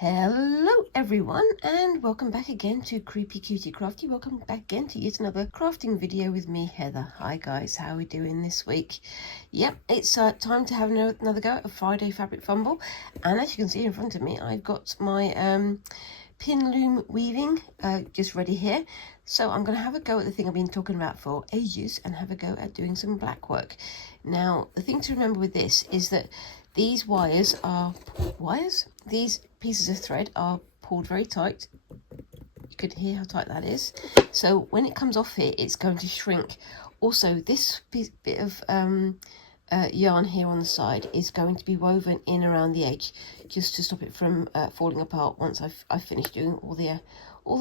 Hello everyone, and welcome back again to Creepy Cutie Crafty. Welcome back again to yet another crafting video with me, Heather. Hi guys, how are we doing this week? Yep, it's time to have another go at Friday Fabric Fumble. And as you can see in front of me, I've got my pin loom weaving just ready here. So I'm going to have a go at the thing I've been talking about for ages and have a go at doing some black work. Now, the thing to remember with this is that these these pieces of thread are pulled very tight. You could hear how tight that is. So when it comes off here, it's going to shrink. Also, this bit of yarn here on the side is going to be woven in around the edge, just to stop it from falling apart once I've finished doing all the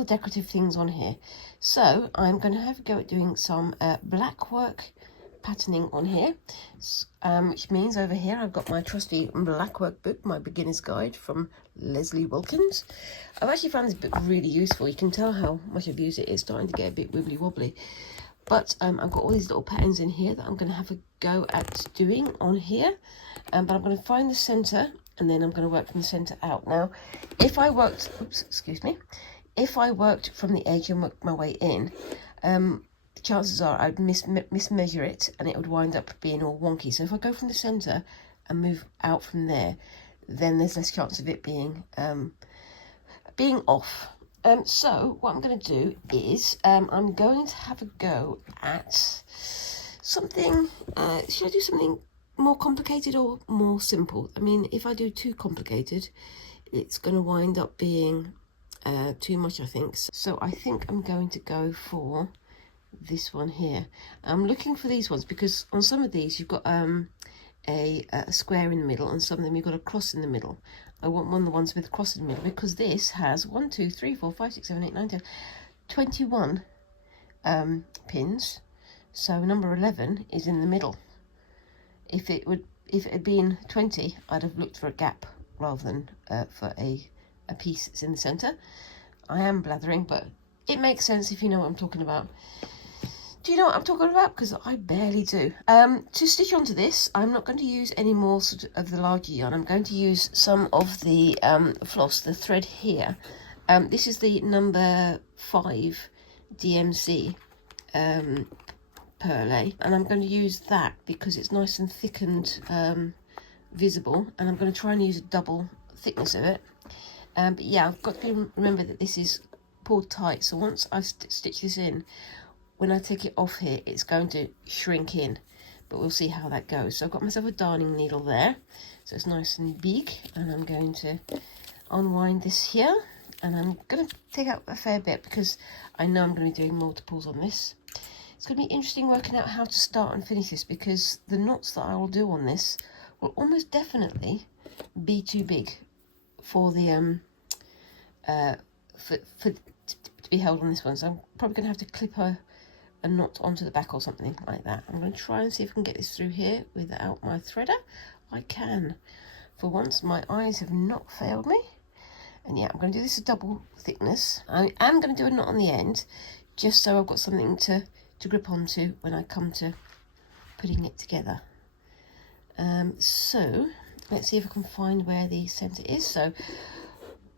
decorative things on here. So I'm going to have a go at doing some black work patterning on here, which means over here I've got my trusty Blackwork book, my beginner's guide from Leslie Wilkins. I've actually found this book really useful. You can tell how much I've used it. It's starting to get a bit wibbly wobbly, but I've got all these little patterns in here that I'm going to have a go at doing on here, but I'm going to find the center and then I'm going to work from the center out. Now if I worked from the edge and worked my way in, chances are I'd mismeasure it and it would wind up being all wonky. So if I go from the centre and move out from there, then there's less chance of it being off. So what I'm going to do is I'm going to have a go at something. Should I do something more complicated or more simple? I mean, if I do too complicated, it's going to wind up being too much, I think. So I think I'm going to go for this one here. I'm looking for these ones because on some of these you've got a square in the middle, and some of them you've got a cross in the middle. I want one of the ones with a cross in the middle because this has 1, 2, 3, 4, 5, 6, 7, 8, 9, 10, 21 pins. So number 11 is in the middle. If it had been 20, I'd have looked for a gap rather than for a piece that's in the center. I am blathering, but it makes sense if you know what I'm talking about. Do you know what I'm talking about? Because I barely do. To stitch onto this, I'm not going to use any more sort of the larger yarn. I'm going to use some of the floss, the thread here. This is the number 5 DMC perlé, and I'm going to use that because it's nice and thick and visible, and I'm going to try and use a double thickness of it. But yeah, I've got to remember that this is pulled tight, so once I've stitched this in, when I take it off here, it's going to shrink in, but we'll see how that goes. So I've got myself a darning needle there, so it's nice and big, and I'm going to unwind this here, and I'm going to take out a fair bit because I know I'm going to be doing multiples on this. It's going to be interesting working out how to start and finish this, because the knots that I will do on this will almost definitely be too big for the to be held on this one, so I'm probably going to have to clip a knot onto the back or something like that. I'm going to try and see if I can get this through here without my threader. I can. For once, my eyes have not failed me. And yeah, I'm going to do this a double thickness. I am going to do a knot on the end, just so I've got something to grip onto when I come to putting it together. So let's see if I can find where the centre is. So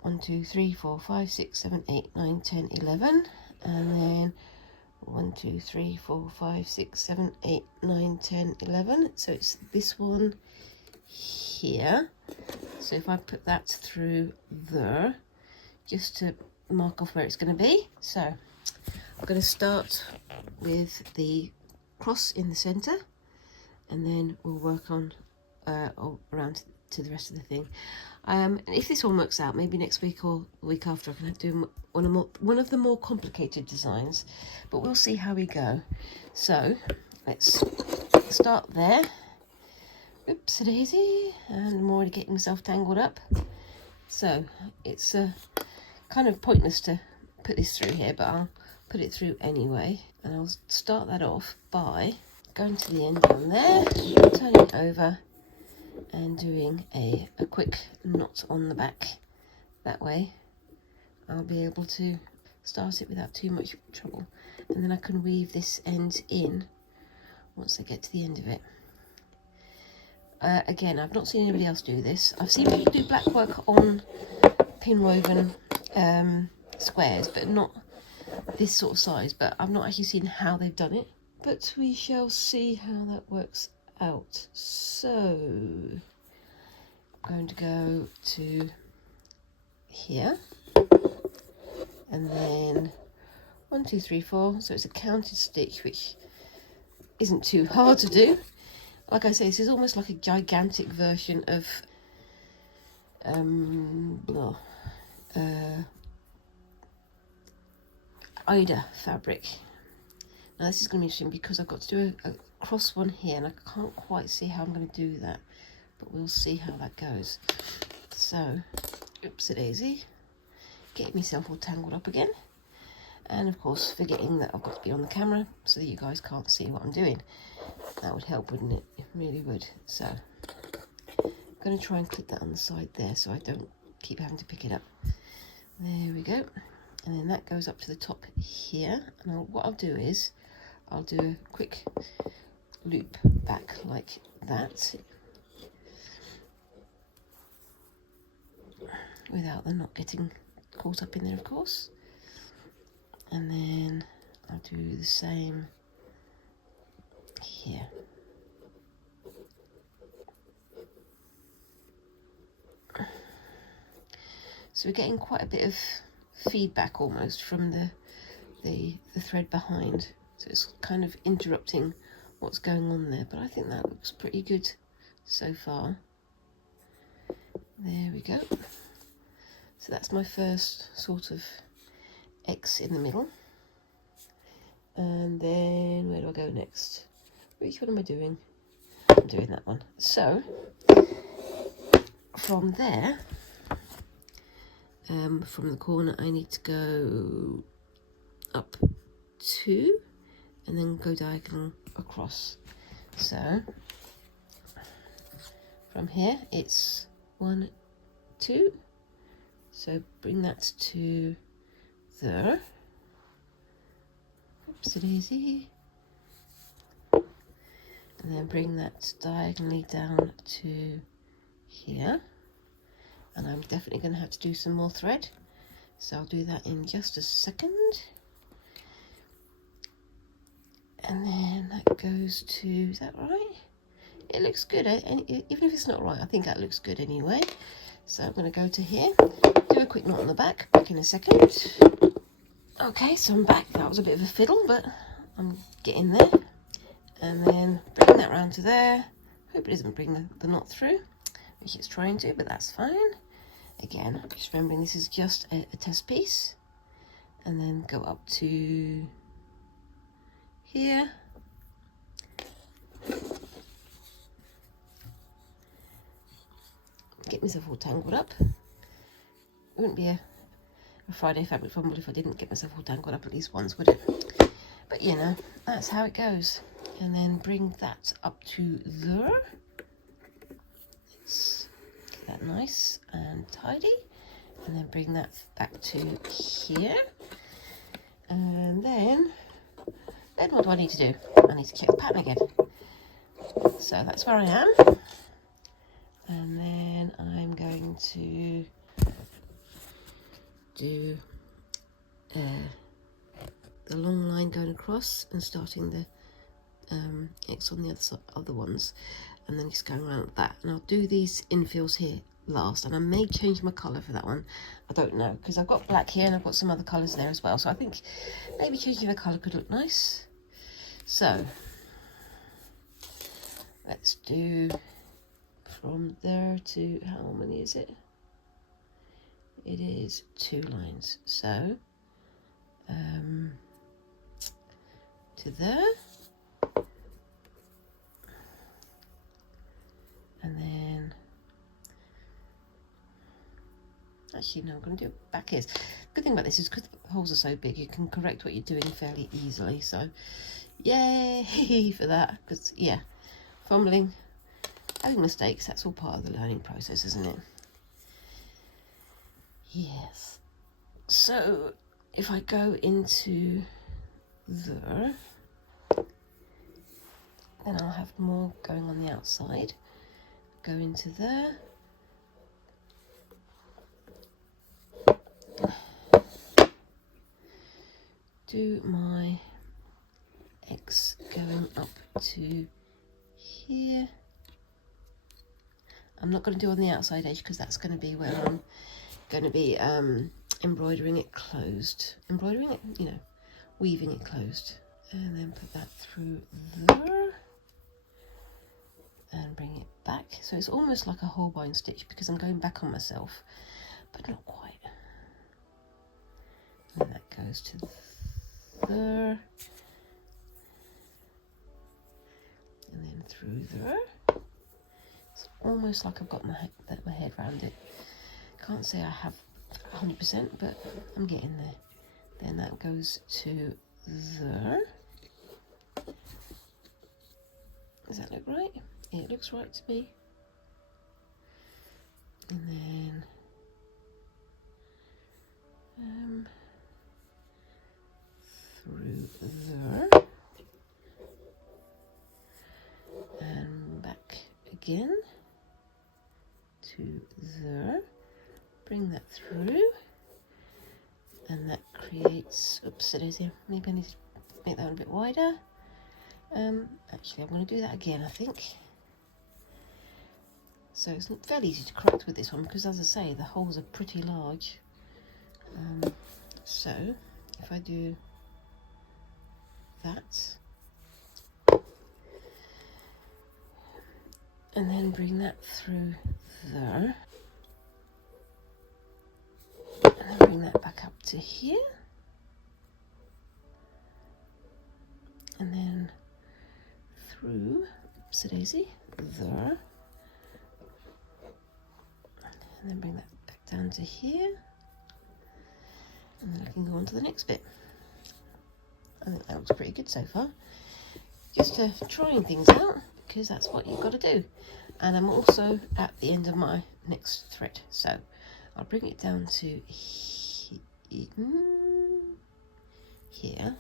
1, 2, 3, 4, 5, 6, 7, 8, 9, 10, 11, and then 1, 2, 3, 4, 5, 6, 7, 8, 9, 10, 11. So it's this one here. So if I put that through there, just to mark off where it's going to be. So I'm going to start with the cross in the centre, and then we'll work on around to the rest of the thing. And if this one works out, maybe next week or the week after I can do one of the more complicated designs, but we'll see how we go. So let's start there. Oops, daisy, and I'm already getting myself tangled up. So it's kind of pointless to put this through here, but I'll put it through anyway, and I'll start that off by going to the end down there, turning it over, and doing a quick knot on the back. That way I'll be able to start it without too much trouble, and then I can weave this end in once I get to the end of it. Again, I've not seen anybody else do this. I've seen people do black work on pin woven squares, but not this sort of size. But I've not actually seen how they've done it, but we shall see how that works out. So I'm going to go to here, and then 1, 2, 3, 4. So it's a counted stitch, which isn't too hard to do. Like I say, this is almost like a gigantic version of Ida fabric. Now this is going to be interesting because I've got to do a cross one here, and I can't quite see how I'm going to do that, but we'll see how that goes. So, oops a daisy, getting myself all tangled up again, and of course forgetting that I've got to be on the camera so that you guys can't see what I'm doing. That would help, wouldn't it? It really would. So I'm going to try and clip that on the side there so I don't keep having to pick it up. There we go. And then that goes up to the top here. And what I'll do is I'll do a quick loop back like that, without them not getting caught up in there, of course. And then I'll do the same here. So we're getting quite a bit of feedback almost from the thread behind, so it's kind of interrupting what's going on there, but I think that looks pretty good so far. There we go. So that's my first sort of X in the middle, and then where do I go next? Which one am I doing? I'm doing that one. So from there, from the corner, I need to go up 2 and then go diagonal across. So from here it's 1, 2, so bring that to there. Oopsie daisy. And then bring that diagonally down to here. And I'm definitely going to have to do some more thread, so I'll do that in just a second. And then that goes to, is that right? It looks good, and even if it's not right, I think that looks good anyway. So I'm going to go to here, do a quick knot on the back in a second. Okay, so I'm back. That was a bit of a fiddle, but I'm getting there. And then bring that round to there. Hope it doesn't bring the knot through, which it's trying to, but that's fine. Again, just remembering this is just a test piece. And then go up to here. Get myself all tangled up. It wouldn't be a Friday Fabric Fumble if I didn't get myself all tangled up at least once, would it? But you know, that's how it goes. And then bring that up to there. Let's get that nice and tidy. And then bring that back to here. And then what do I need to do? I need to check the pattern again. So that's where I am. And then I'm going to do the long line going across and starting the X on the other ones, and then just going around like that. And I'll do these infills here last, and I may change my colour for that one. I don't know, because I've got black here and I've got some other colours there as well, so I think maybe changing the colour could look nice. So let's do from there to, how many is it? It is 2 lines. So to there, and then actually no, I'm going to do it back here. Good thing about this is because the holes are so big, you can correct what you're doing fairly easily. So yay for that, because yeah, fumbling, having mistakes, that's all part of the learning process, isn't it? Yes. So if I go into there, then I'll have more going on the outside. Go into there, do my X going up to here. I'm not going to do on the outside edge because that's going to be where I'm going to be embroidering it closed. Embroidering it, you know, weaving it closed. And then put that through there. And bring it back. So it's almost like a holbein stitch because I'm going back on myself, but not quite. And that goes to there. And then through there. It's almost like I've got my head around it. Can't say I have 100%, but I'm getting there. Then that goes to there. Does that look right? Yeah, it looks right to me. And then through there. And back again to there. Bring that through. And that creates, oops, it is here. Maybe I need to make that one a bit wider. Actually, I'm going to do that again, I think. So it's not fairly easy to correct with this one because, as I say, the holes are pretty large. So if I do that, and then bring that through there, and then bring that back up to here, and then through, oopsie-daisy, there, and then bring that back down to here, and then I can go on to the next bit. I think that looks pretty good so far. Just trying things out because that's what you've got to do. And I'm also at the end of my next thread, so I'll bring it down to here.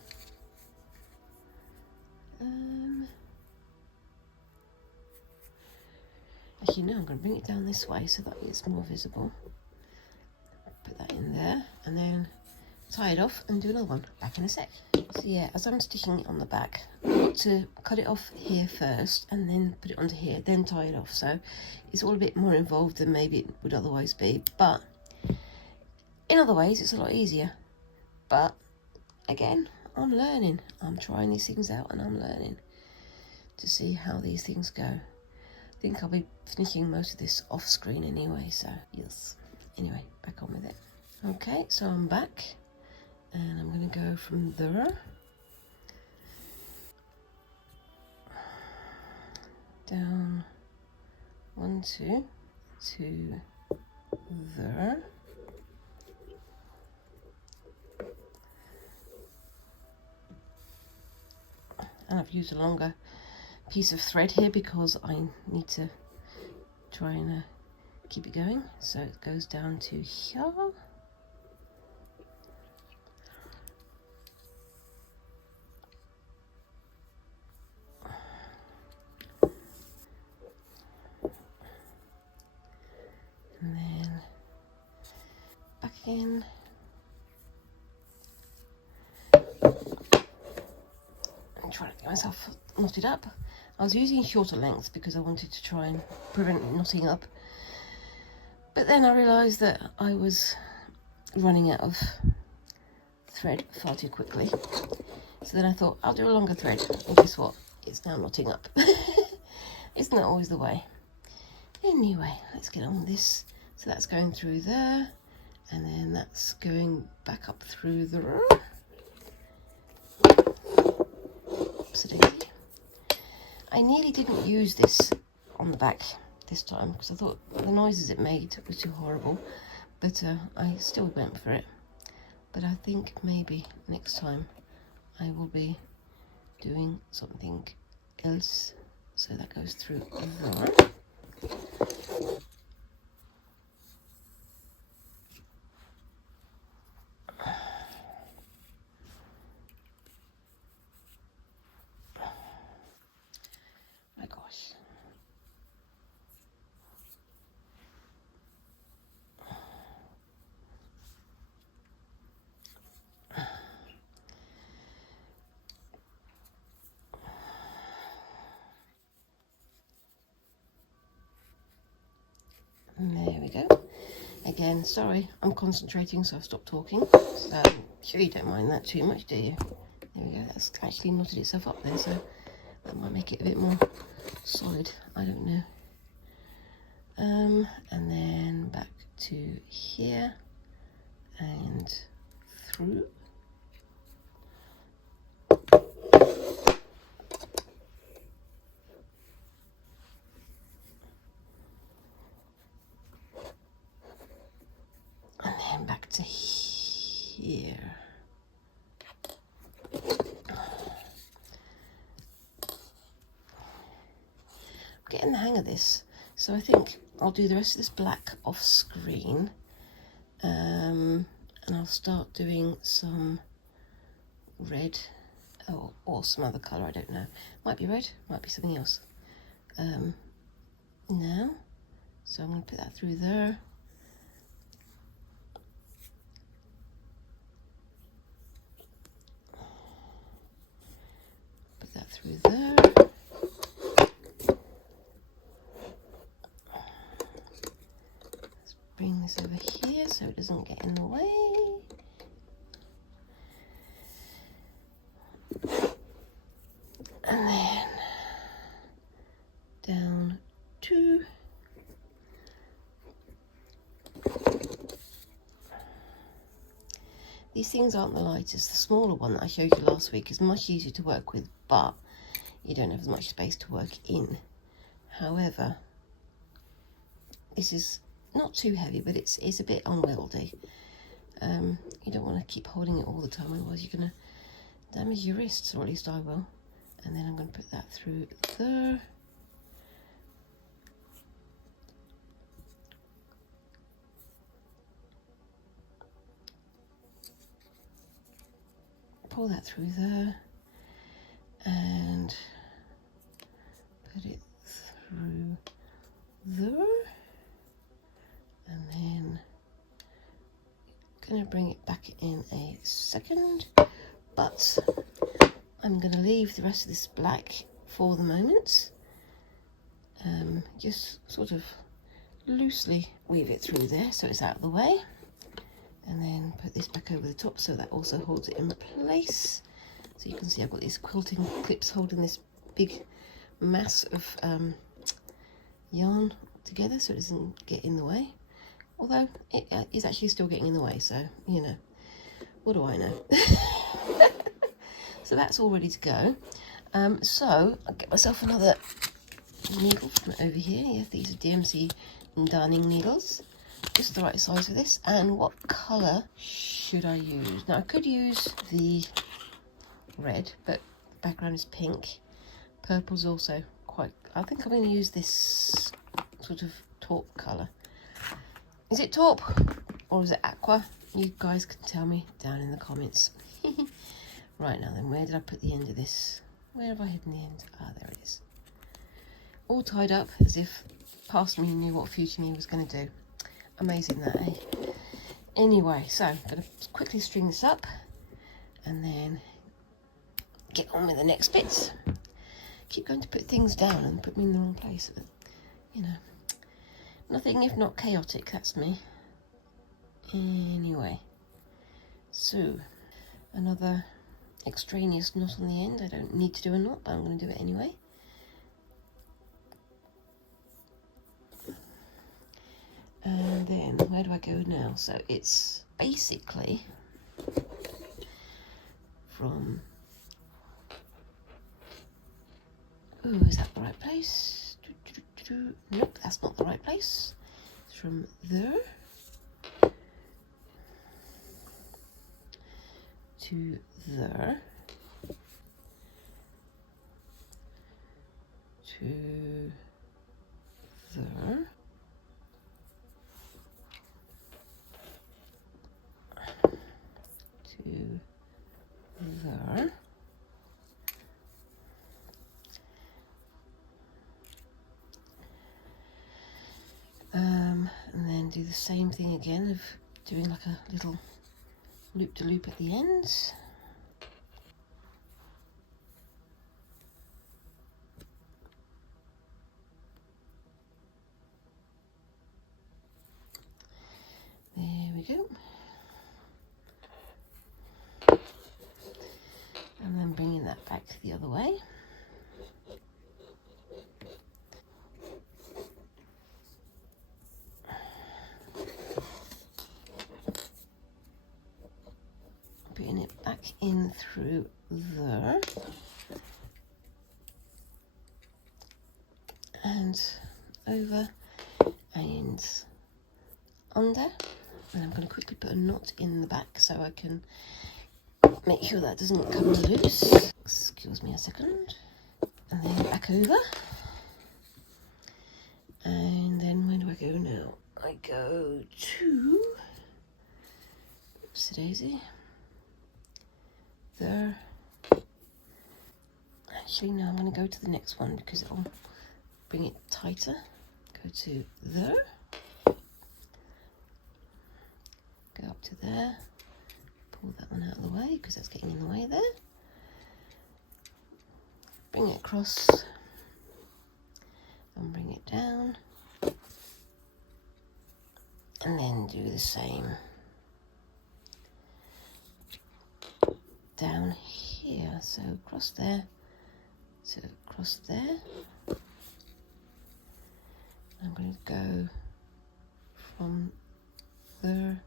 Actually, no, I'm going to bring it down this way so that it's more visible. Put that in there, and then tie it off and do another one. Back in a sec. So yeah, as I'm stitching it on the back, I've got to cut it off here first and then put it onto here, then tie it off. So it's all a bit more involved than maybe it would otherwise be, but in other ways it's a lot easier. But again, I'm learning. I'm trying these things out and I'm learning to see how these things go. I think I'll be finishing most of this off screen anyway, so yes. Anyway, back on with it. Okay, so I'm back. And I'm going to go from there down 1, 2 to there, and I've used a longer piece of thread here because I need to try and keep it going. So it goes down to here. And then back again. I'm trying to get myself knotted up. I was using shorter lengths because I wanted to try and prevent it knotting up. But then I realised that I was running out of thread far too quickly. So then I thought, I'll do a longer thread. And guess what? It's now knotting up. Isn't that always the way? Anyway, let's get on with this. So that's going through there, and then that's going back up through there. Oopsie-daisy. I nearly didn't use this on the back this time because I thought the noises it made were too horrible, but I still went for it. But I think maybe next time I will be doing something else. So that goes through there. My gosh. There we go. Again, sorry, I'm concentrating, so I've stopped talking. So, sure you don't mind that too much, do you? There we go, that's actually knotted itself up there, so that might make it a bit more solid, I don't know. And then back to here and through. And then back to here. I'm getting the hang of this, so I think I'll do the rest of this black off screen, and I'll start doing some red or some other colour, I don't know. Might be red, might be something else. Now, so I'm going to put that through there. Put that through there. Let's bring this over here so it doesn't get in the way. And then down to these things aren't the lightest. The smaller one that I showed you last week is much easier to work with, but you don't have as much space to work in. However, this is not too heavy, but it's a bit unwieldy. You don't want to keep holding it all the time, otherwise you're going to damage your wrists, or at least I will. And then I'm going to put that through there. Pull that through there and put it through there, and then going to bring it back in a second, but I'm going to leave the rest of this black for the moment. Just sort of loosely weave it through there so it's out of the way, and then put this back over the top so that also holds it in place. So you can see I've got these quilting clips holding this big mass of yarn together so it doesn't get in the way, although it is actually still getting in the way, so you know, what do I know. So that's all ready to go. So I'll get myself another needle from over here. Yeah, these are DMC darning needles, just the right size for this. And what colour should I use? Now I could use the red, but the background is pink. Purple's also quite, I think I'm going to use this sort of taupe colour. Is it taupe or is it aqua? You guys can tell me down in the comments. Right, now then, where did I put the end of this? Where have I hidden the end? Ah, there it is. All tied up as if past me knew what future me was going to do. Amazing that, eh? Anyway, so I'm going to quickly string this up and then get on with the next bits. Keep going to put things down and put me in the wrong place, but you know, nothing if not chaotic, that's me. Anyway, so another extraneous knot on the end. I don't need to do a knot, but I'm going to do it anyway. And then where do I go now? So it's basically from, ooh, is that the right place? Nope, that's not the right place. It's from there to there to there to there, and then do the same thing again of doing like a little loop-to-loop at the ends. go. And then bringing that back the other way. Putting it back in through there. And over and under. And I'm going to quickly put a knot in the back so I can make sure that doesn't come loose. Excuse me a second. And then back over. And then where do I go now? I go to, oopsie daisy, there. Actually, no, I'm going to go to the next one because it'll bring it tighter. Go to there. Go up to there. Pull that one out of the way because that's getting in the way there. Bring it across and bring it down. And then do the same down here. So across there to across there. I'm going to go from there,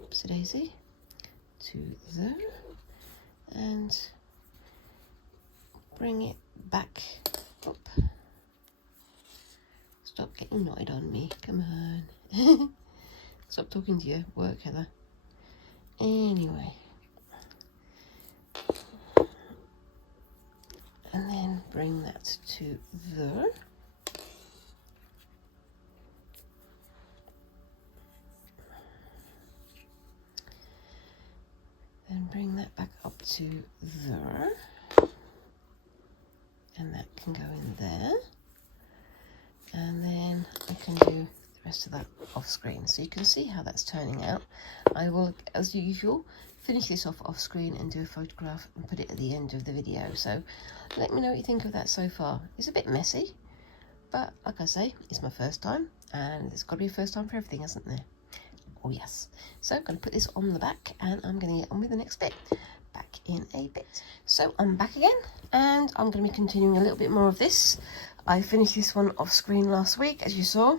oopsie daisy, to there, and bring it back up. Stop getting knotted on me, come on. Stop talking to your work, Heather. Anyway. And then bring that to there. Then bring that back up to there. And that can go in there. And then I can do the rest of that off screen. So you can see how that's turning out. I will, as usual, finish this off screen and do a photograph and put it at the end of the video. So let me know what you think of that so far. It's a bit messy, but like I say, it's my first time, and it's got to be a first time for everything, hasn't there? Oh yes. So I'm going to put this on the back, and I'm going to get on with the next bit. Back in a bit. So I'm back again, and I'm going to be continuing a little bit more of this. I finished this one off screen last week, as you saw,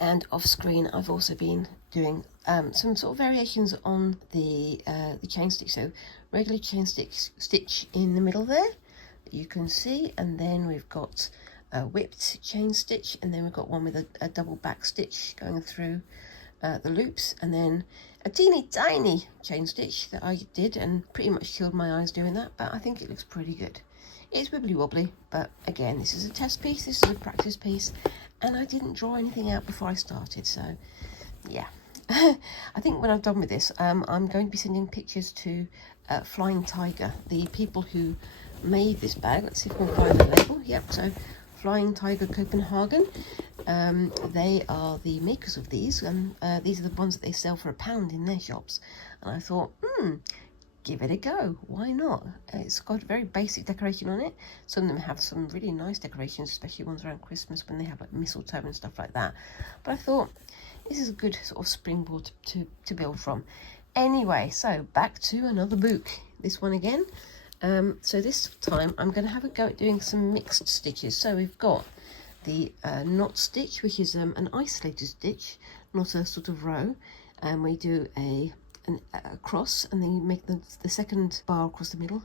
and off screen I've also been doing some sort of variations on the chain stitch. So regular chain stitch in the middle there, you can see, and then we've got a whipped chain stitch, and then we've got one with a double back stitch going through the loops, and then a teeny tiny chain stitch that I did and pretty much killed my eyes doing that, but I think it looks pretty good. It's wibbly wobbly, but again, this is a test piece, this is a practice piece, and I didn't draw anything out before I started, so yeah. I think when I'm done with this, I'm going to be sending pictures to Flying Tiger, the people who made this bag. Let's see if we can find the label. Yep, so Flying Tiger Copenhagen. They are the makers of these, and these are the ones that they sell for £1 in their shops. And I thought, give it a go. Why not? It's got a very basic decoration on it. Some of them have some really nice decorations, especially ones around Christmas when they have like mistletoe and stuff like that. But I thought this is a good sort of springboard to build from. Anyway, so back to another book. This one again. So this time I'm going to have a go at doing some mixed stitches. So we've got the knot stitch, which is an isolated stitch, not a sort of row, and we do a cross, and then you make the second bar across the middle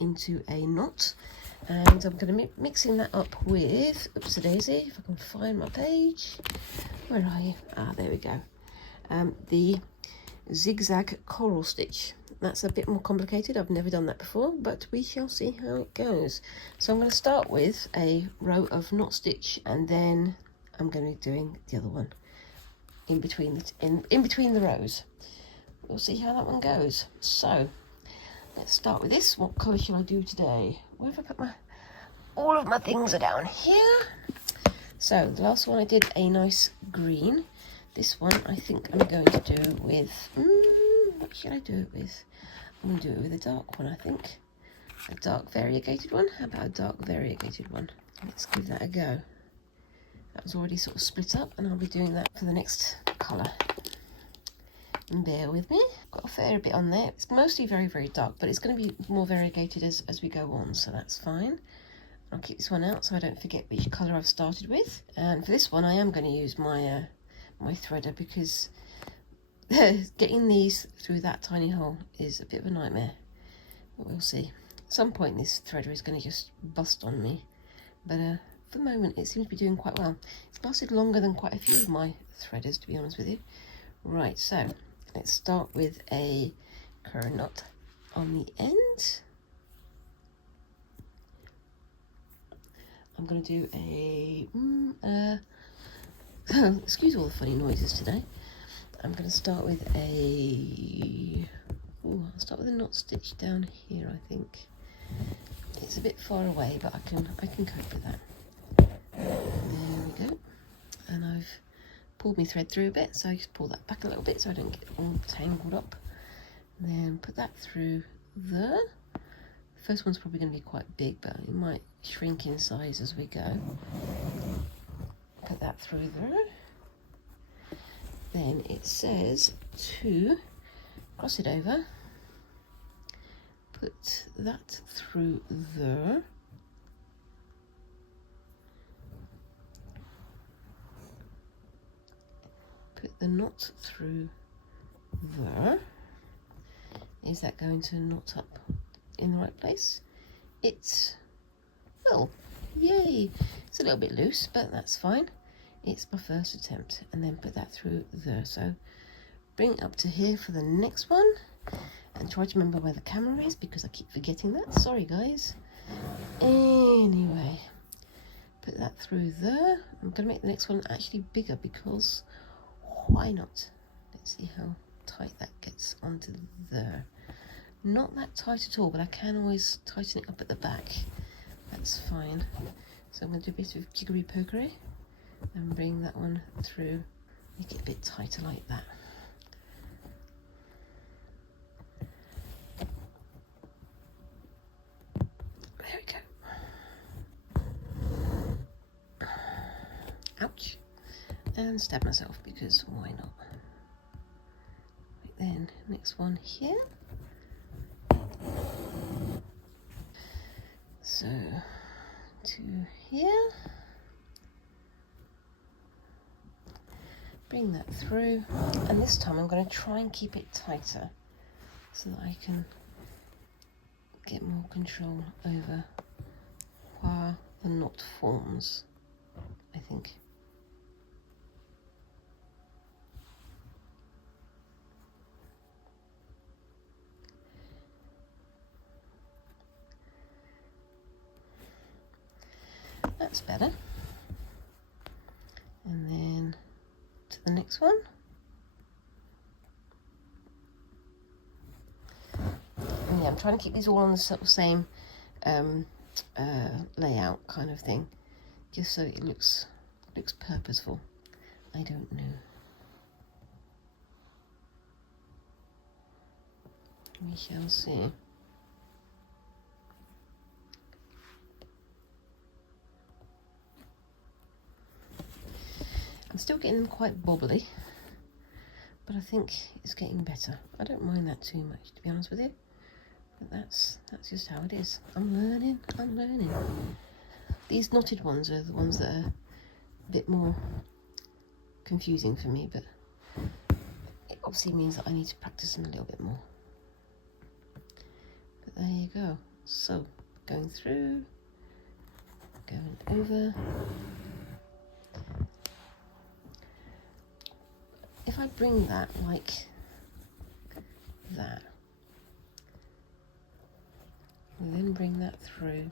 into a knot. And I'm going to be mixing that up with, oopsie daisy, if I can find my page. Where are you? Ah, there we go. The zigzag coral stitch. That's a bit more complicated. I've never done that before, but we shall see how it goes. So I'm going to start with a row of knot stitch, and then I'm going to be doing the other one in between the rows. We'll see how that one goes. So let's start with this. What colour shall I do today? Where have I put all of my things are down here. So the last one I did a nice green. This one I think I'm going to do with, what should I do it with? I'm going to do it with a dark one, I think. A dark variegated one. How about a dark variegated one? Let's give that a go. That was already sort of split up, and I'll be doing that for the next colour. Bear with me. Got a fair bit on there. It's mostly very, very dark, but it's going to be more variegated as we go on, so that's fine. I'll keep this one out so I don't forget which colour I've started with. And for this one, I am going to use my my threader, because getting these through that tiny hole is a bit of a nightmare. But we'll see. At some point, this threader is going to just bust on me. But for the moment, it seems to be doing quite well. It's lasted longer than quite a few of my threaders, to be honest with you. Right, so let's start with a curl knot on the end. I'm going to do a, excuse all the funny noises today. I'm going to start with I'll start with a knot stitch down here, I think. It's a bit far away, but I can cope with that. There we go. And I've pulled my thread through a bit, so I just pull that back a little bit so I don't get all tangled up. And then put that through there. The first one's probably going to be quite big, but it might shrink in size as we go. Put that through there. Then it says to cross it over, put that through there, put the knot through there. Is that going to knot up in the right place? It's, well, yay! It's a little bit loose, but that's fine. It's my first attempt. And then put that through there. So bring it up to here for the next one, and try to remember where the camera is, because I keep forgetting that. Sorry guys. Anyway, put that through there. I'm going to make the next one actually bigger, because why not? Let's see how tight that gets onto there. Not that tight at all, but I can always tighten it up at the back. That's fine. So I'm going to do a bit of jiggery pokery and bring that one through, make it a bit tighter like that. There we go. Ouch. And stab myself, because why not? Right then, next one here. So, to here. Bring that through, and this time I'm going to try and keep it tighter so that I can get more control over where the knot forms, I think. That's better. And then to the next one. And yeah, I'm trying to keep these all on the sort of same layout kind of thing, just so it looks purposeful. I don't know. We shall see. I'm still getting them quite bobbly, but I think it's getting better. I don't mind that too much, to be honest with you. But that's just how it is. I'm learning. These knotted ones are the ones that are a bit more confusing for me, but it obviously means that I need to practice them a little bit more. But there you go. So, going through, going over. If I bring that like that, and then bring that through,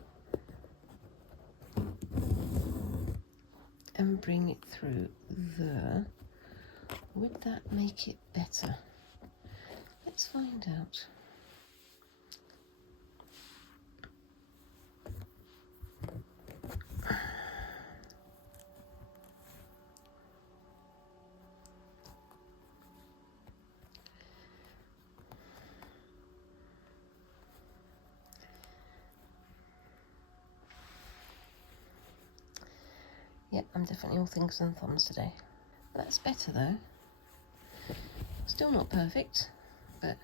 and bring it through there, would that make it better? Let's find out. Yep, I'm definitely all fingers and thumbs today. That's better though. Still not perfect, but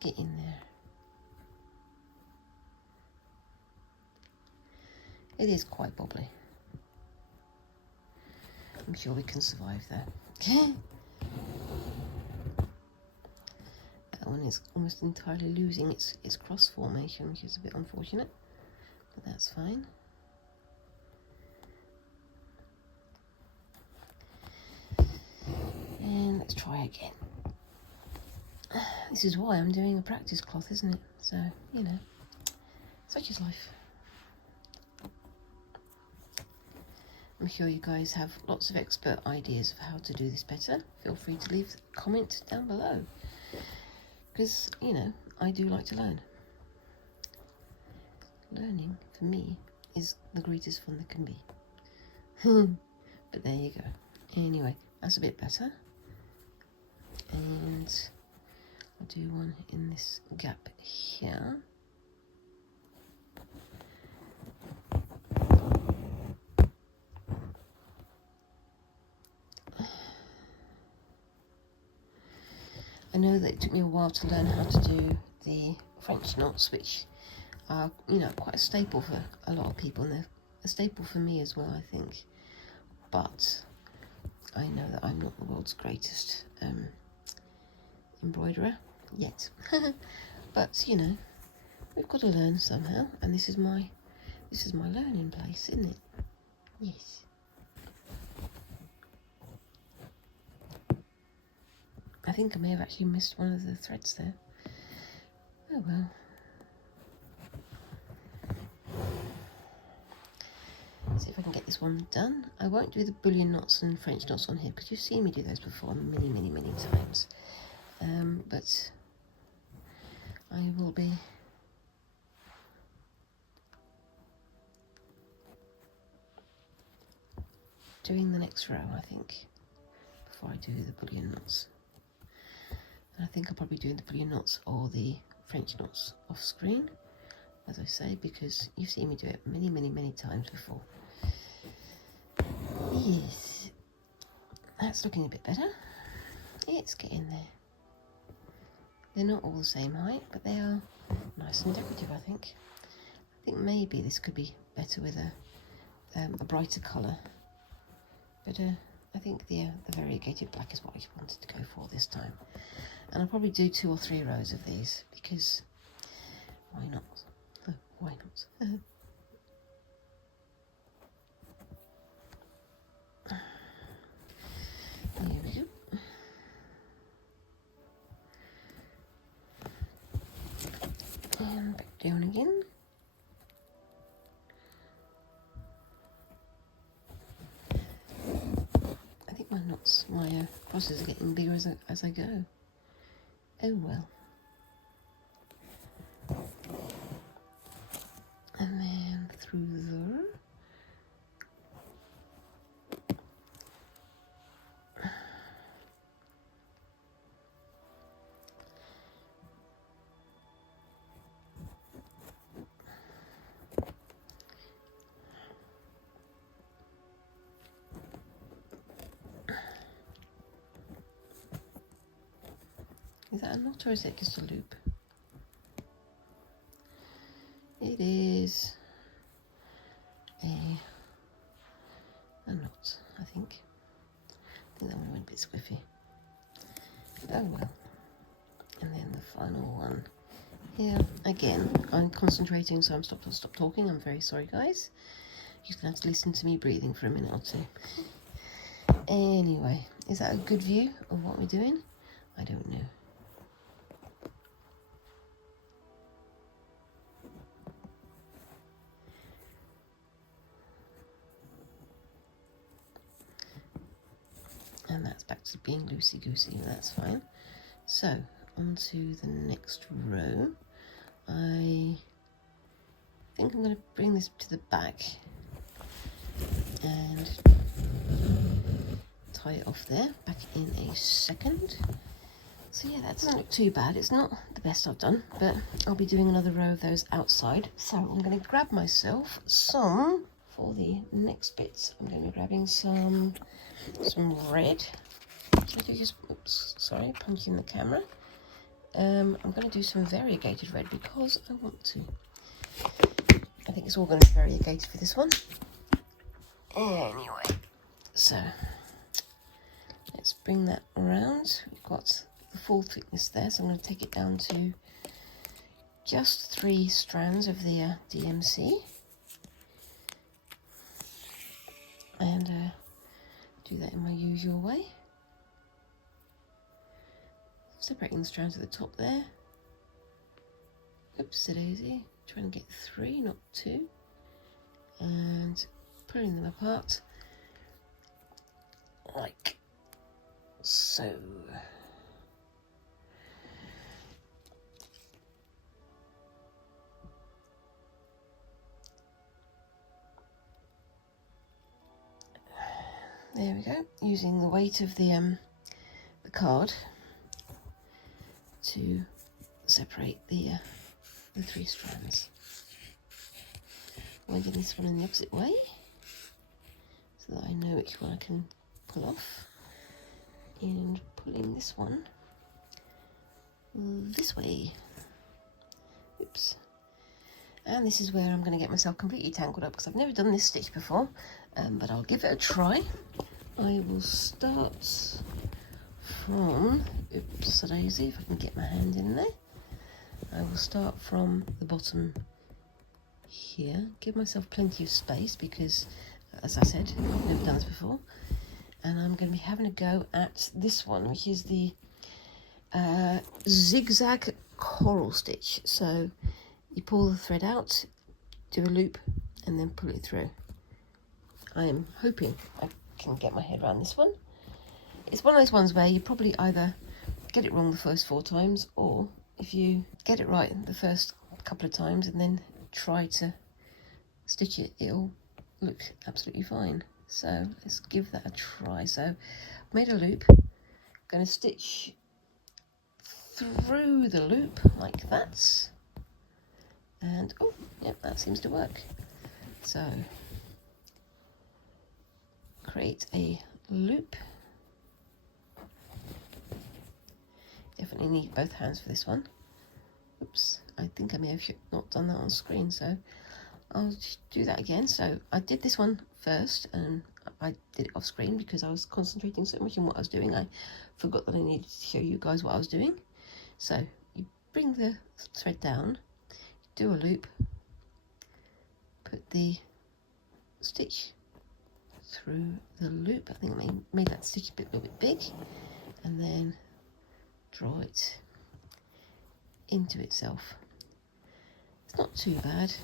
get in there. It is quite bobbly. I'm sure we can survive that. That one is almost entirely losing its cross formation, which is a bit unfortunate, but that's fine. And let's try again. This is why I'm doing a practice cloth, isn't it? So, you know, such is life. I'm sure you guys have lots of expert ideas of how to do this better. Feel free to leave a comment down below, because, you know, I do like to learn. Learning, for me, is the greatest fun there can be. But there you go. Anyway, that's a bit better. And I'll do one in this gap here. I know that it took me a while to learn how to do the French knots, which are, you know, quite a staple for a lot of people, and they're a staple for me as well, I think. But I know that I'm not the world's greatest embroiderer yet. But, you know, we've got to learn somehow, and this is my learning place, isn't it? Yes. I think I may have actually missed one of the threads there. Oh well. See if I can get this one done. I won't do the bullion knots and French knots on here because you've seen me do those before many times. But I will be doing the next row, I think, before I do the bullion knots. And I think I'll probably do the bullion knots or the French knots off screen, as I say, because you've seen me do it many times before. Yes, that's looking a bit better. It's getting there. They're not all the same height, but they are nice and decorative, I think. I think maybe this could be better with a brighter colour, but I think the variegated black is what I wanted to go for this time. And I'll probably do 2 or 3 rows of these, because why not? Oh, why not? There we go. And back down again. I think my knots, my crosses are getting bigger as I go. Oh well. And then through there. Is that a knot or is it just a loop? It is a knot, I think. I think that one went a bit squiffy. Oh well. And then the final one here. Again, I'm concentrating, so I'm stop talking. I'm very sorry, guys. You're gonna have to listen to me breathing for a minute or two. Anyway, is that a good view of what we're doing? I don't know. And that's back to being loosey-goosey, that's fine. So, on to the next row. I think I'm going to bring this to the back and tie it off there, back in a second. So yeah, that doesn't look too bad. It's not the best I've done, but I'll be doing another row of those outside. So I'm going to grab myself some, for the next bits, I'm going to be grabbing some red. oops, sorry, punching the camera. I'm going to do some variegated red because I want to. I think it's all going to be variegated for this one. Anyway, so let's bring that around. We've got the full thickness there, so I'm going to take it down to just 3 strands of the DMC. And do that in my usual way. Separating the strands at the top there. Oops, daisy. Trying to get 3, not 2. And pulling them apart like so. There we go, using the weight of the card to separate the 3 strands. Winding this one in the opposite way so that I know which one I can pull off, and pulling this one this way. Oops. And this is where I'm going to get myself completely tangled up because I've never done this stitch before, but I'll give it a try. I will start from, oops, daisy, if I can get my hand in there. I will start from the bottom here, give myself plenty of space because, as I said, I've never done this before. And I'm going to be having a go at this one, which is the zigzag coral stitch. So you pull the thread out, do a loop, and then pull it through. I am hoping I can get my head around this one. It's one of those ones where you probably either get it wrong the first 4 times, or if you get it right the first couple of times and then try to stitch it, it'll look absolutely fine. So let's give that a try. So I've made a loop, I'm going to stitch through the loop like that, and oh, yep, that seems to work. So create a loop. Definitely need both hands for this one. Oops, I think I may have not done that on screen, so I'll do that again. So I did this one first, and I did it off screen because I was concentrating so much on what I was doing. I forgot that I needed to show you guys what I was doing. So you bring the thread down, do a loop, put the stitch through the loop. I think I made that stitch a little bit big, and then draw it into itself. It's not too bad.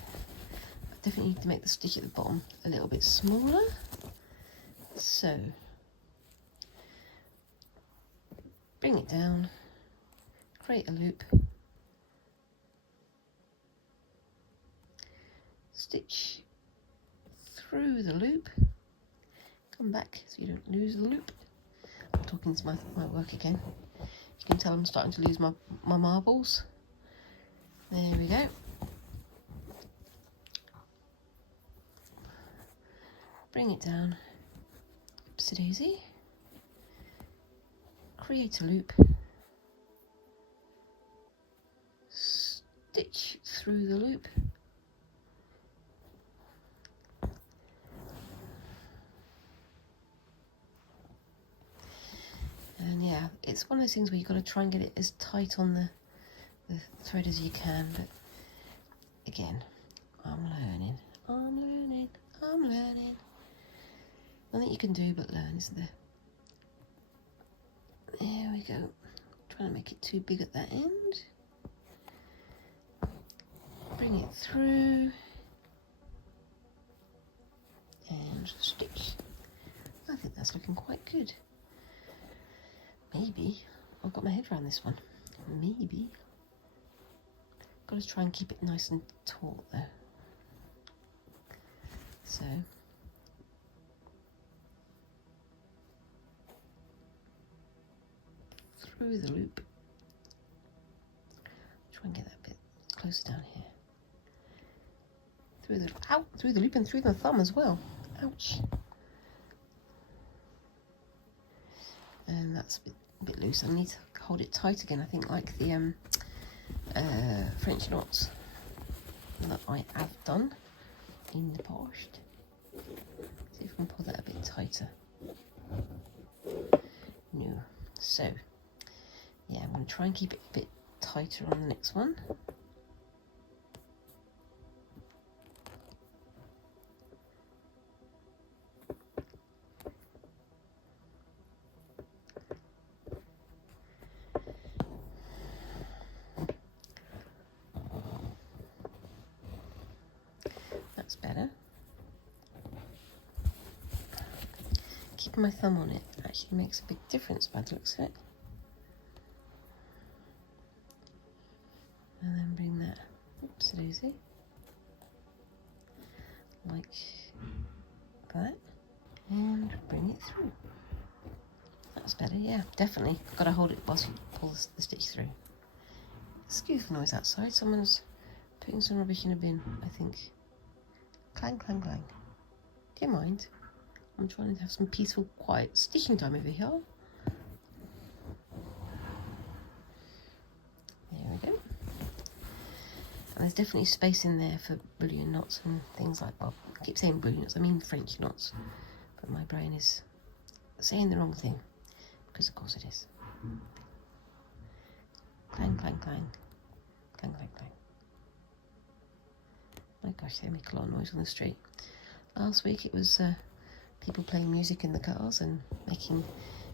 I definitely need to make the stitch at the bottom a little bit smaller. So bring it down, create a loop, stitch through the loop, come back so you don't lose the loop. I'm talking to my work again. You can tell I'm starting to lose my marbles. There we go. Bring it down, oopsie daisy, create a loop, stitch through the loop, and yeah, it's one of those things where you've got to try and get it as tight on the thread as you can, but again, I'm learning. Nothing you can do but learn, isn't there? There we go. Trying to make it too big at that end. Bring it through and stitch. I think that's looking quite good. Maybe I've got my head around this one. Maybe. Got to try and keep it nice and taut though. So through the loop. Try and get that bit close down here. Through the loop and through the thumb as well. Ouch. And that's a bit loose. I need to hold it tight again, I think, like the French knots that I have done in the past. See if I can pull that a bit tighter. No. So, yeah, I'm going to try and keep it a bit tighter on the next one. That's better. Keeping my thumb on it actually makes a big difference by the looks of it. And then bring that, oops, daisy, like that, and bring it through. That's better, yeah, definitely. I've got to hold it whilst you pull the stitch through. Excuse the noise outside, someone's putting some rubbish in a bin, I think. Clang, clang, clang. Do you mind? I'm trying to have some peaceful, quiet stitching time over here. There we go. And there's definitely space in there for bullion knots and things like, well, I keep saying bullion knots, I mean French knots. But my brain is saying the wrong thing, because of course it is. Clang, clang, clang. Clang, clang, clang. My gosh, they make a lot of noise on the street. Last week it was people playing music in the cars and making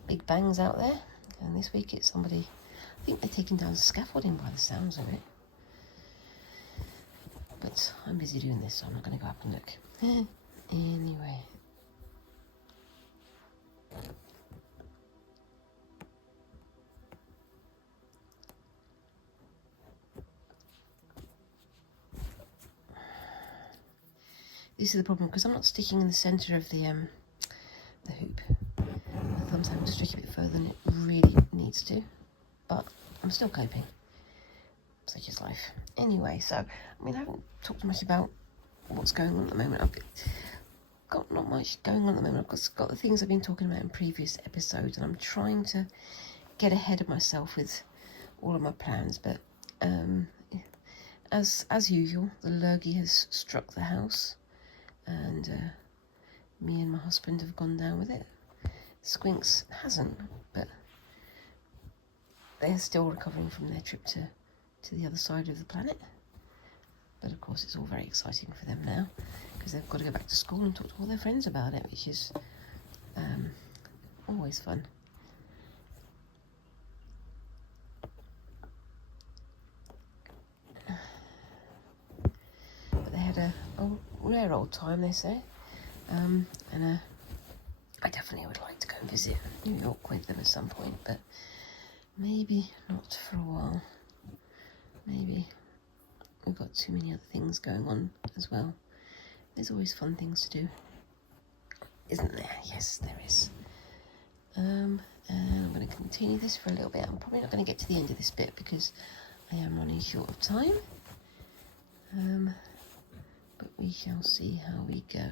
big bangs out there. And this week it's somebody, I think they're taking down scaffolding by the sounds of it. But I'm busy doing this, so I'm not going to go up and look. Anyway. This is the problem, because I'm not sticking in the centre of the hoop. My thumb's having to stretch a bit further than it really needs to, but I'm still coping. Such is life. Anyway, so, I mean, I haven't talked much about what's going on at the moment. I've got not much going on at the moment. I've got the things I've been talking about in previous episodes, and I'm trying to get ahead of myself with all of my plans, but as usual, the lurgy has struck the house, and me and my husband have gone down with it. Squinks hasn't, but they're still recovering from their trip to the other side of the planet. But of course it's all very exciting for them now, because they've got to go back to school and talk to all their friends about it, which is always fun. But they had a rare old time, they say, and I definitely would like to go and visit New York with them at some point, but maybe not for a while. Maybe we've got too many other things going on as well. There's always fun things to do, isn't there? Yes, there is. And I'm going to continue this for a little bit. I'm probably not going to get to the end of this bit because I am running short of time. But we shall see how we go.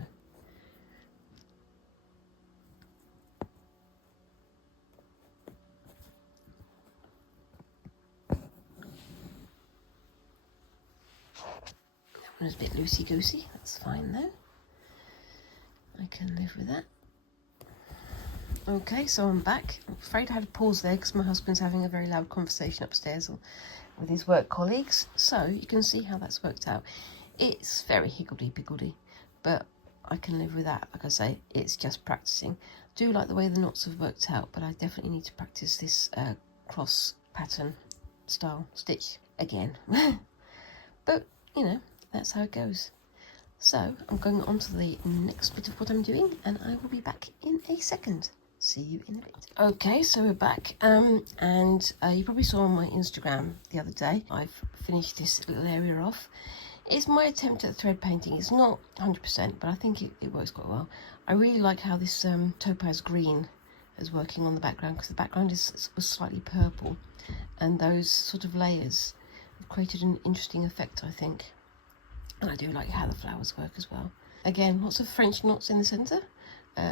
That one was a bit loosey-goosey. That's fine though. I can live with that. Okay, so I'm back. I'm afraid I had to pause there because my husband's having a very loud conversation upstairs with his work colleagues. So you can see how that's worked out. It's very higgledy-piggledy, but I can live with that. Like I say, it's just practicing. I do like the way the knots have worked out, but I definitely need to practice this cross pattern style stitch again. But, you know, that's how it goes. So I'm going on to the next bit of what I'm doing, and I will be back in a second. See you in a bit. Okay, so we're back, and you probably saw on my Instagram the other day, I've finished this little area off. It's my attempt at thread painting. It's not 100%, but I think it works quite well. I really like how this topaz green is working on the background, because the background was slightly purple, and those sort of layers have created an interesting effect, I think. And I do like how the flowers work as well. Again, lots of French knots in the centre.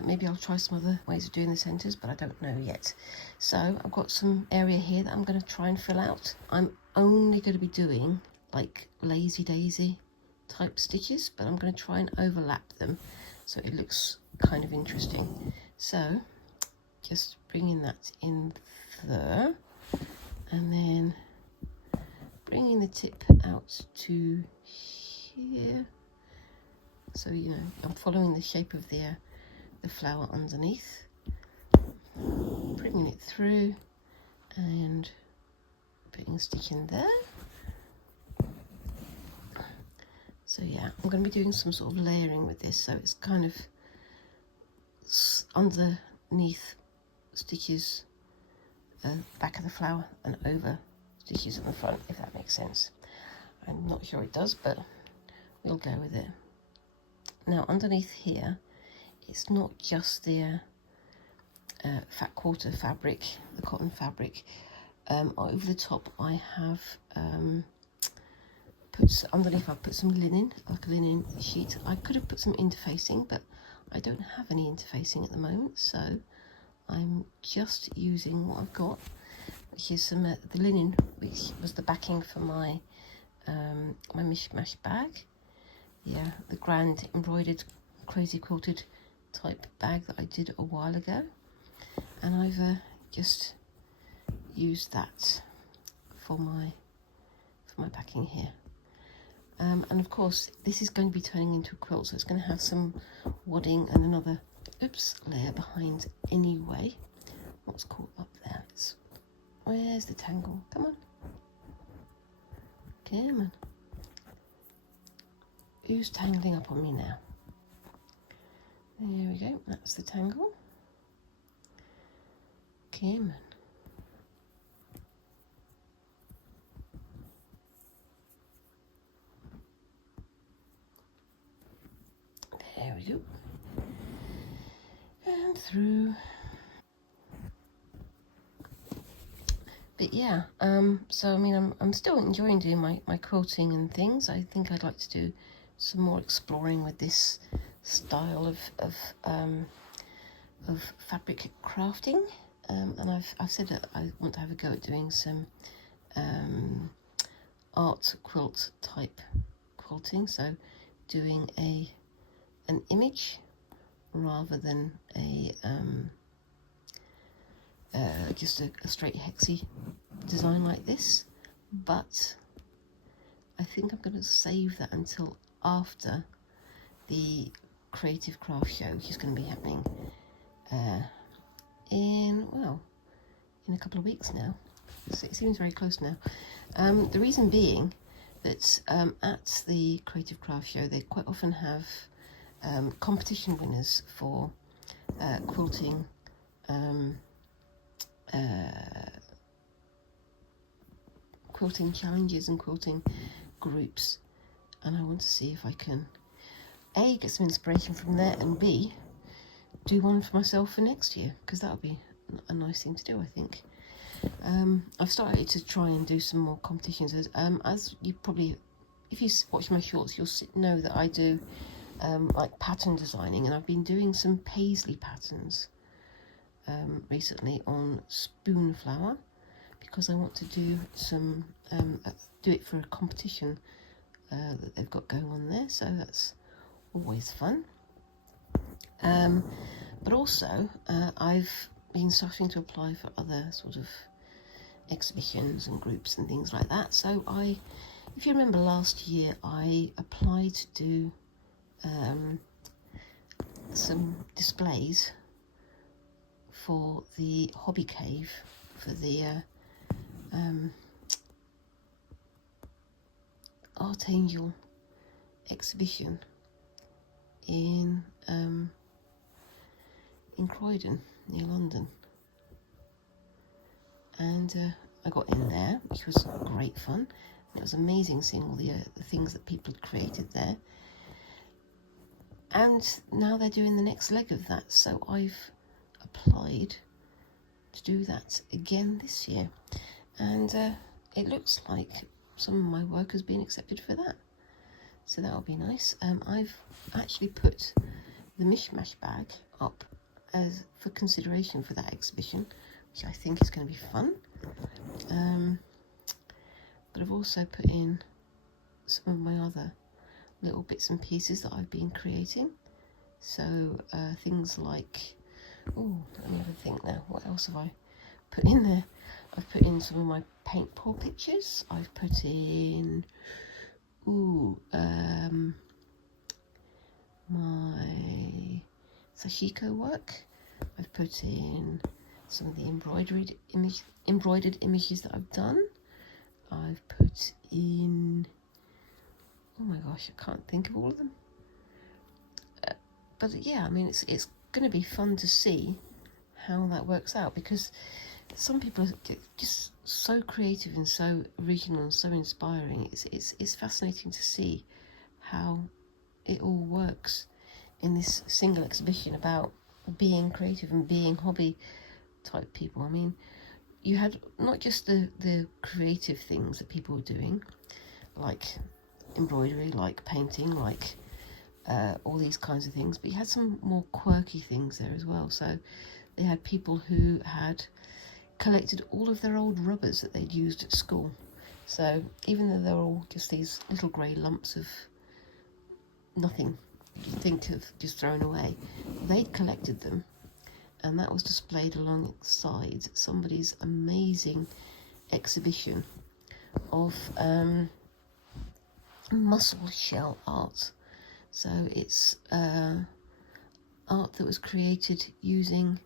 maybe I'll try some other ways of doing the centres, but I don't know yet. So I've got some area here that I'm going to try and fill out. I'm only going to be doing like lazy daisy type stitches, but I'm going to try and overlap them so it looks kind of interesting. So just bringing that in there, and then bringing the tip out to here. So, you know, I'm following the shape of the flower underneath, bringing it through and putting a stitch in there. So yeah, I'm going to be doing some sort of layering with this, so it's kind of underneath stitches back of the flower and over stitches at the front, if that makes sense. I'm not sure it does, but we'll go with it. Now underneath here, it's not just the fat quarter fabric, the cotton fabric. Over the top I have underneath I've put some linen, like a linen sheet. I could have put some interfacing, but I don't have any interfacing at the moment, so I'm just using what I've got, which is some the linen, which was the backing for my my mishmash bag. Yeah, the grand embroidered crazy quilted type bag that I did a while ago, and I've just used that for my backing here. And of course this is going to be turning into a quilt, so it's going to have some wadding and another layer behind anyway. What's caught up there? Where's the tangle? Come on. Come on. Who's tangling up on me now? There we go, that's the tangle. Come on. There we go. And through. But yeah, so I mean, I'm still enjoying doing my quilting and things. I think I'd like to do some more exploring with this style of fabric crafting. And I've said that I want to have a go at doing some art quilt type quilting, so doing an image rather than just a straight hexy design like this. But I think I'm going to save that until after the creative craft show, which is going to be happening in a couple of weeks now. So it seems very close now. The reason being that at the creative craft show they quite often have competition winners for quilting quilting challenges and quilting groups, and I want to see if I can A, get some inspiration from there, and B, do one for myself for next year, because that would be a nice thing to do, I think. I've started to try and do some more competitions. As you probably, if you watch my shorts, you'll know that I do like pattern designing, and I've been doing some paisley patterns recently on spoon flower, because I want to do some do it for a competition that they've got going on there, so that's always fun. But also I've been starting to apply for other sort of exhibitions and groups and things like that. So if you remember last year, I applied to do some displays for the hobby cave for the Art Angel exhibition in Croydon near London, and I got in there, which was great fun, and it was amazing seeing all the things that people had created there. And now they're doing the next leg of that, so I've applied to do that again this year, and it looks like some of my work has been accepted for that, so that'll be nice. I've actually put the mishmash bag up as for consideration for that exhibition, which I think is going to be fun. But I've also put in some of my other little bits and pieces that I've been creating. So things like, oh, let me have a think now, what else have I put in there? I've put in some of my paint pour pictures. I've put in, my sashiko work. I've put in some of the embroidered images that I've done. I've put in, oh my gosh, I can't think of all of them. But yeah, I mean, it's going to be fun to see how that works out, because some people are just so creative and so original and so inspiring. It's fascinating to see how it all works in this single exhibition about being creative and being hobby type people. I mean, you had not just the creative things that people were doing, like embroidery, like painting, like all these kinds of things, but you had some more quirky things there as well. So they had people who had collected all of their old rubbers that they'd used at school. So even though they're all just these little grey lumps of nothing you'd think of just thrown away, they'd collected them, and that was displayed alongside somebody's amazing exhibition of mussel shell art. So it's art that was created using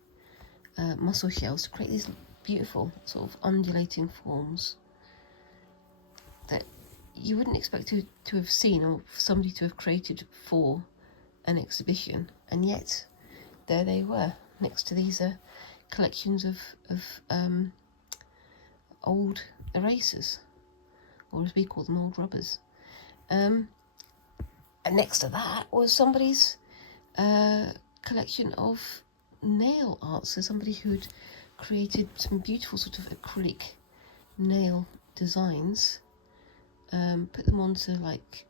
mussel shells to create these beautiful sort of undulating forms that you wouldn't expect to have seen, or for somebody to have created for an exhibition, and yet there they were next to these collections of old erasers, or as we call them, old rubbers. And next to that was somebody's collection of nail art. So somebody who'd created some beautiful sort of acrylic nail designs, put them onto like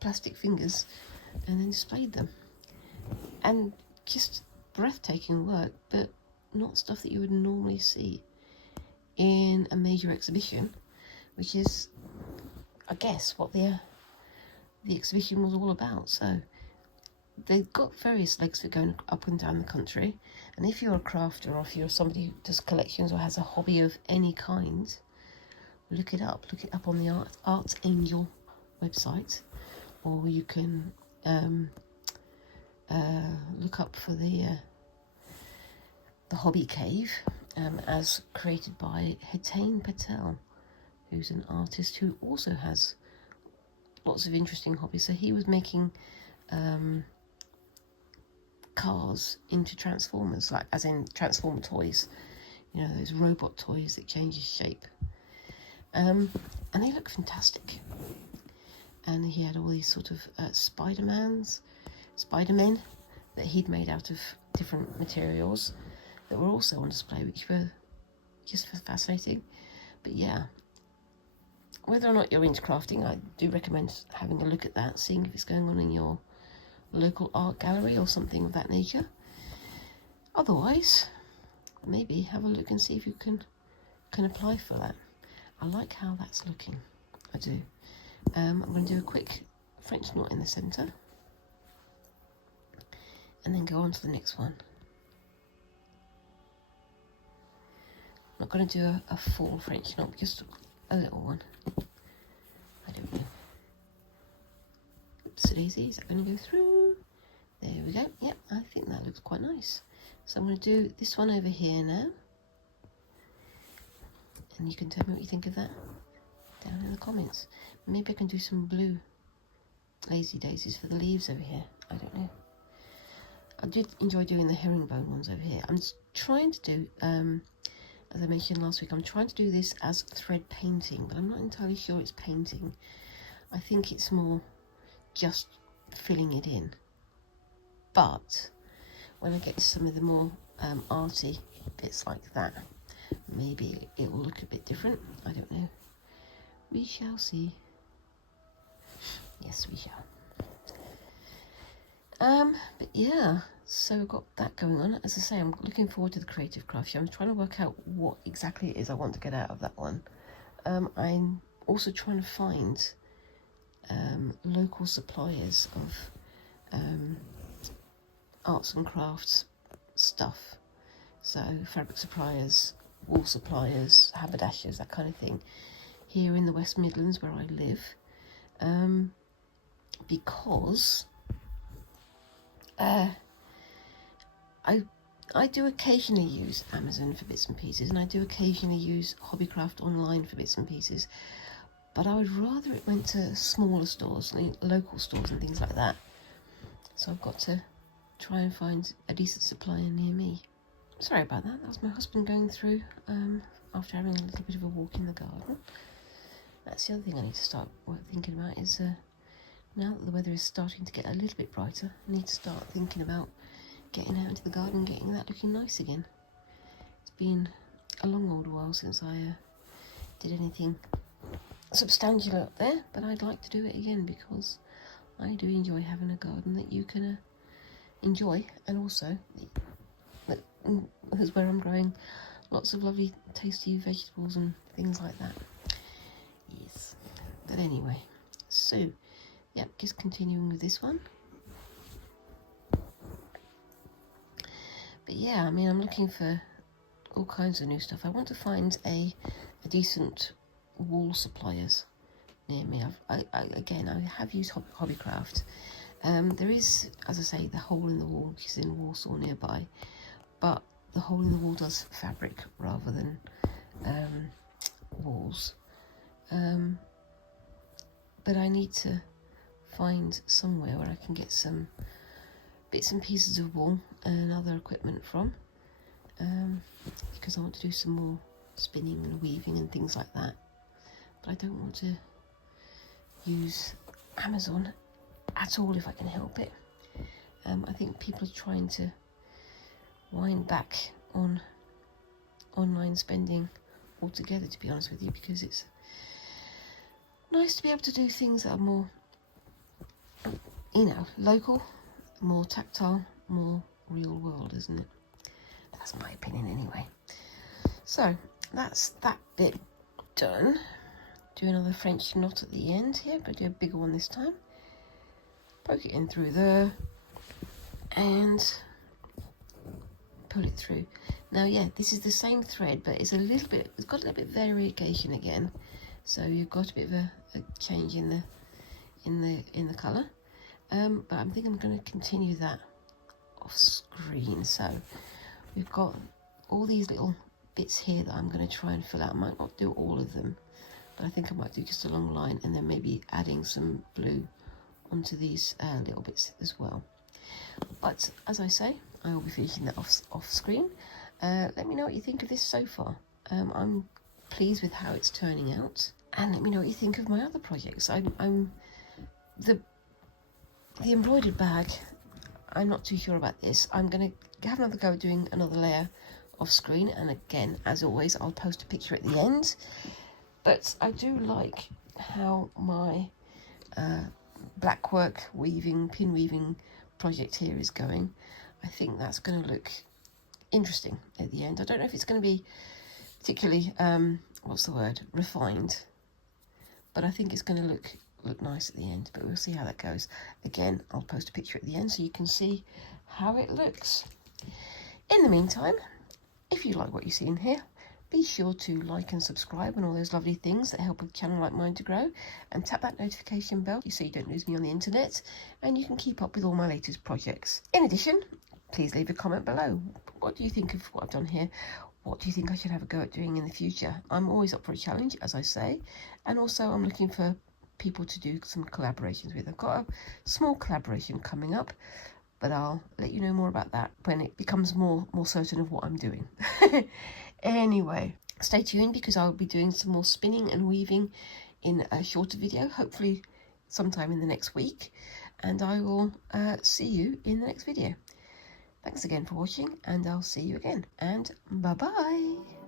plastic fingers and then displayed them. And just breathtaking work, but not stuff that you would normally see in a major exhibition, which is, I guess, what the exhibition was all about. So they've got various legs that are going up and down the country, and if you're a crafter, or if you're somebody who does collections or has a hobby of any kind, look it up on the Art Angel website, or you can look up for the Hobby Cave, as created by Attain, who's an artist who also has lots of interesting hobbies. So he was making cars into transformers, like as in transformer toys, you know, those robot toys that changes shape, and they look fantastic. And he had all these sort of Spider-Men that he'd made out of different materials that were also on display, which were just fascinating. But yeah, whether or not you're into crafting, I do recommend having a look at that, seeing if it's going on in your local art gallery or something of that nature. Otherwise, maybe have a look and see if you can apply for that. I like how that's looking, I do. I'm going to do a quick French knot in the centre and then go on to the next one. I'm not going to do a full French knot, just a little one. I don't know. Oops, daisy, is that going to go through? There we go. Yep, I think that looks quite nice. So I'm going to do this one over here now. And you can tell me what you think of that down in the comments. Maybe I can do some blue lazy daisies for the leaves over here. I don't know. I did enjoy doing the herringbone ones over here. I'm trying to do, as I mentioned last week, I'm trying to do this as thread painting, but I'm not entirely sure it's painting. I think it's more just filling it in. But when I get to some of the more arty bits like that, maybe it will look a bit different. I don't know. We shall see. Yes, we shall. But yeah, so we've got that going on. As I say, I'm looking forward to the creative craft show. I'm trying to work out what exactly it is I want to get out of that one. I'm also trying to find local suppliers of arts and crafts stuff. So fabric suppliers, wool suppliers, haberdashers, that kind of thing, here in the West Midlands where I live, because I do occasionally use Amazon for bits and pieces, and I do occasionally use Hobbycraft online for bits and pieces, but I would rather it went to smaller stores, local stores and things like that. So I've got to try and find a decent supplier near me. Sorry about that. That was my husband going through after having a little bit of a walk in the garden. That's the other thing I need to start thinking about is now that the weather is starting to get a little bit brighter, I need to start thinking about getting out into the garden, getting that looking nice again. It's been a long old while since I did anything substantial up there, but I'd like to do it again because I do enjoy having a garden that you can enjoy, and also that's where I'm growing lots of lovely tasty vegetables and things like that. Yes, but anyway, so yep, just continuing with this one. But yeah, I mean, I'm looking for all kinds of new stuff. I want to find a decent wool suppliers near me. I have used Hobbycraft. There is, as I say, the Hole in the Wall, which is in Warsaw nearby, but the Hole in the Wall does fabric rather than walls. But I need to find somewhere where I can get some bits and pieces of wool and other equipment from, because I want to do some more spinning and weaving and things like that. But I don't want to use Amazon at all if I can help it. I think people are trying to wind back on online spending altogether, to be honest with you, because it's nice to be able to do things that are more, local, more tactile, more real world, isn't it? That's my opinion anyway. So that's that bit done. Do another French knot at the end here, but do a bigger one this time. Poke it in through there and pull it through. Now, yeah, this is the same thread, but it's got a little bit variegation again. So you've got a bit of a change in the colour. But I think I'm going to continue that off screen. So we've got all these little bits here that I'm going to try and fill out. I might not do all of them, but I think I might do just a long line and then maybe adding some blue onto these little bits as well. But as I say, I will be finishing that off screen. Let me know what you think of this so far. I'm pleased with how it's turning out, and let me know what you think of my other projects. The embroidered bag, I'm not too sure about this. I'm going to have another go at doing another layer off screen, and again, as always, I'll post a picture at the end. But I do like how my Blackwork pin weaving project here is going. I think that's going to look interesting at the end. I don't know if it's going to be particularly refined, but I think it's going to look nice at the end, but we'll see how that goes. Again, I'll post a picture at the end so you can see how it looks. In the meantime, if you like what you see in here, be sure to like and subscribe and all those lovely things that help a channel like mine to grow, and tap that notification bell so you don't lose me on the internet, and you can keep up with all my latest projects. In addition, please leave a comment below. What do you think of what I've done here? What do you think I should have a go at doing in the future? I'm always up for a challenge, as I say, and also I'm looking for people to do some collaborations with. I've got a small collaboration coming up, but I'll let you know more about that when it becomes more certain of what I'm doing. Anyway, stay tuned because I'll be doing some more spinning and weaving in a shorter video, hopefully sometime in the next week, and I will see you in the next video. Thanks again for watching, and I'll see you again, and bye bye.